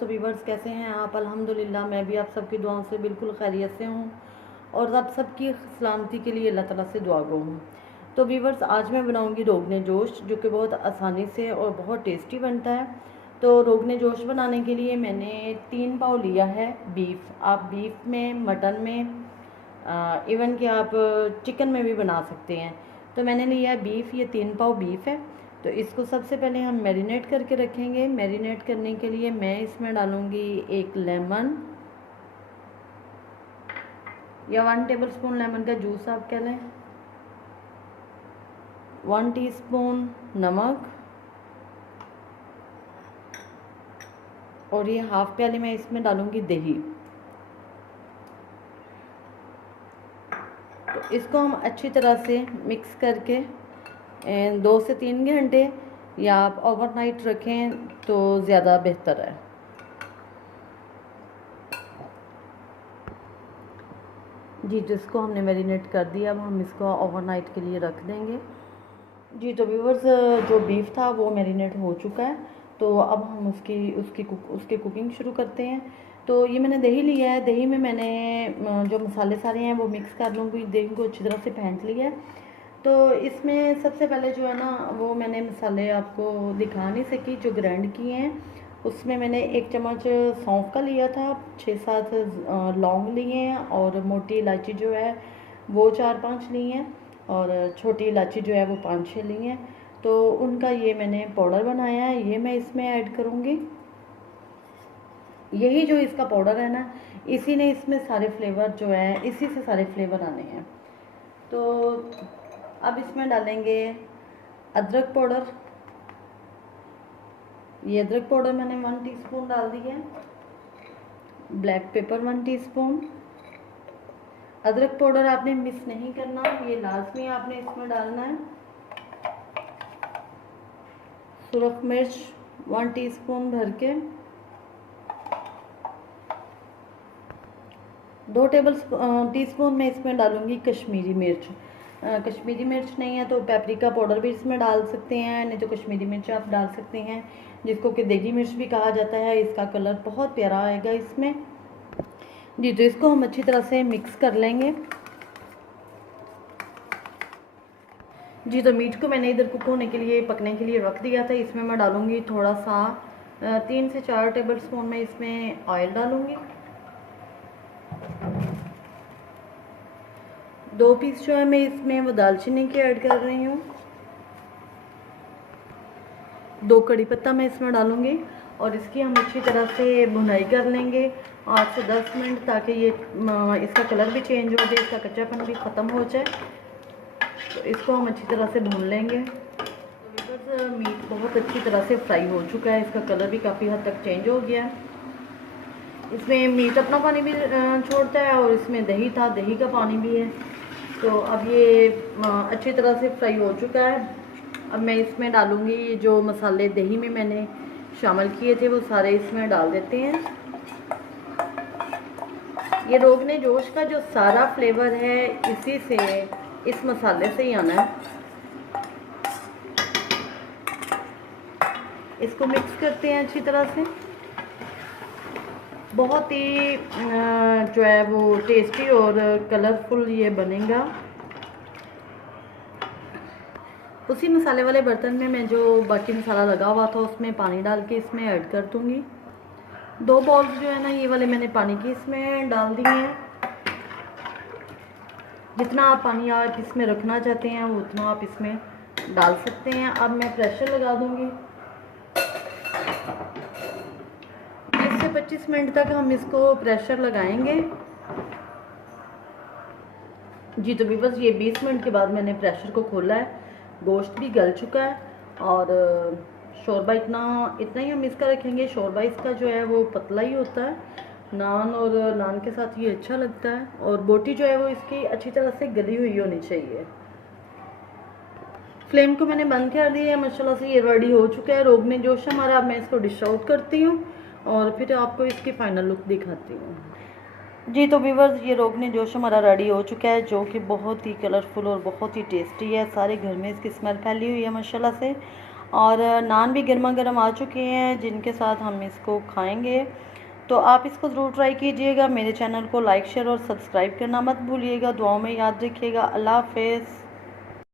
तो वीवर्स कैसे हैं आप? अल्हम्दुलिल्लाह मैं भी आप सबकी दुआओं से बिल्कुल खैरियत से हूँ और आप सबकी सलामती के लिए अल्लाह ताला से दुआ गो हूँ। तो वीवर्स आज मैं बनाऊँगी रोगने जोश, जो कि बहुत आसानी से और बहुत टेस्टी बनता है। तो रोगने जोश बनाने के लिए मैंने 3 पाव लिया है बीफ। आप बीफ में, मटन में, इवन कि आप चिकन में भी बना सकते हैं। तो मैंने लिया है बीफ, ये 3 पाव बीफ है। तो इसको सबसे पहले हम मैरिनेट करके रखेंगे। मैरिनेट करने के लिए मैं इसमें डालूँगी 1 लेमन या 1 टेबलस्पून लेमन का जूस आप कह लें, 1 टीस्पून नमक, और ये हाफ प्याली मैं इसमें डालूँगी दही। तो इसको हम अच्छी तरह से मिक्स करके 2 से 3 घंटे या आप ओवरनाइट रखें तो ज़्यादा बेहतर है। जी, तो इसको हमने मैरिनेट कर दिया, अब हम इसको ओवरनाइट के लिए रख देंगे। जी, तो व्यूवर्स जो बीफ था वो मैरिनेट हो चुका है। तो अब हम उसकी कुकिंग शुरू करते हैं। तो ये मैंने दही लिया है, दही में मैंने जो मसाले सारे हैं वो मिक्स कर लूँगी। दही को अच्छी तरह से फेंट लिया है। तो इसमें सबसे पहले जो है ना, वो मैंने मसाले आपको दिखा नहीं सकी जो ग्राइंड किए हैं। उसमें मैंने 1 चम्मच सौंफ का लिया था, 6-7 लौंग लिए हैं, और मोटी इलायची जो है वो 4-5 ली हैं, और छोटी इलायची जो है वो 5-6 ली हैं। तो उनका ये मैंने पाउडर बनाया है, ये मैं इसमें ऐड करूँगी। यही जो इसका पाउडर है ना, इसी ने इसमें सारे फ्लेवर जो है, इसी से सारे फ्लेवर आने हैं। तो अब इसमें डालेंगे अदरक पाउडर। ये अदरक पाउडर मैंने 1 टीस्पून डाल दी है। Black pepper 1 teaspoon. अदरक पाउडर आपने मिस नहीं करना, ये लाजमी आपने इसमें डालना है। सुरख मिर्च 1 टीस्पून भर के। 2 टीस्पून मैं इसमें डालूँगी कश्मीरी मिर्च। कश्मीरी मिर्च नहीं है तो पेपरिका पाउडर भी इसमें डाल सकते हैं, नहीं तो कश्मीरी मिर्च आप डाल सकते हैं, जिसको कि देगी मिर्च भी कहा जाता है। इसका कलर बहुत प्यारा आएगा इसमें। जी, तो इसको हम अच्छी तरह से मिक्स कर लेंगे। जी, तो मीट को मैंने इधर कुक होने के लिए, पकने के लिए रख दिया था। इसमें मैं डालूँगी थोड़ा सा 3 से 4 टेबलस्पून में इसमें ऑयल डालूँगी। 2 पीस जो है मैं इसमें वो दालचीनी के ऐड कर रही हूँ। 2 कड़ी पत्ता मैं इसमें डालूँगी, और इसकी हम अच्छी तरह से भुनाई कर लेंगे 8 से 10 मिनट, ताकि ये इसका कलर भी चेंज हो जाए, इसका कच्चापन भी ख़त्म हो जाए। तो इसको हम अच्छी तरह से भून लेंगे। तो मीट बहुत अच्छी तरह से फ्राई हो चुका है, इसका कलर भी काफ़ी हद तक चेंज हो गया है। इसमें मीट अपना पानी भी छोड़ता है, और इसमें दही था, दही का पानी भी है। तो अब ये अच्छी तरह से फ्राई हो चुका है। अब मैं इसमें डालूँगी जो मसाले दही में मैंने शामिल किए थे, वो सारे इसमें डाल देते हैं। ये रोगने जोश का जो सारा फ्लेवर है, इसी से, इस मसाले से ही आना है। इसको मिक्स करते हैं अच्छी तरह से। बहुत ही जो है वो टेस्टी और कलरफुल ये बनेगा। उसी मसाले वाले बर्तन में मैं जो बाकी मसाला लगा हुआ था उसमें पानी डाल के इसमें ऐड कर दूँगी। 2 बॉल्स जो है ना, ये वाले मैंने पानी की इसमें डाल दिए हैं। जितना आप पानी आप इसमें रखना चाहते हैं उतना आप इसमें डाल सकते हैं। अब मैं प्रेशर लगा दूँगी। 20 से 25 मिनट तक हम इसको प्रेशर लगाएंगे। जी, तो बस ये 20 मिनट के बाद मैंने प्रेशर को खोला है। गोश्त भी गल चुका है, और शोरबा इतना ही हम इसका रखेंगे। शोरबा इसका जो है वो पतला ही होता है, नान और नान के साथ ये अच्छा लगता है, और बोटी जो है वो इसकी अच्छी तरह से गली हुई होनी चाहिए। फ्लेम को मैंने बंद कर दिया है। माशाल्लाह से ये रेडी हो चुका है रोगने जोश हमारा। अब मैं इसको डिश आउट करती हूँ और फिर आपको इसकी फ़ाइनल लुक दिखाती हूँ। जी, तो व्यूअर्स ये रोगने जोश हमारा रेडी हो चुका है, जो कि बहुत ही कलरफुल और बहुत ही टेस्टी है। सारे घर में इसकी स्मेल फैली हुई है माशाल्लाह से। और नान भी गर्मा गर्म आ चुके हैं जिनके साथ हम इसको खाएंगे। तो आप इसको ज़रूर ट्राई कीजिएगा। मेरे चैनल को लाइक शेयर और सब्सक्राइब करना मत भूलिएगा। दुआओं में याद रखिएगा। अल्लाह हाफ़िज़।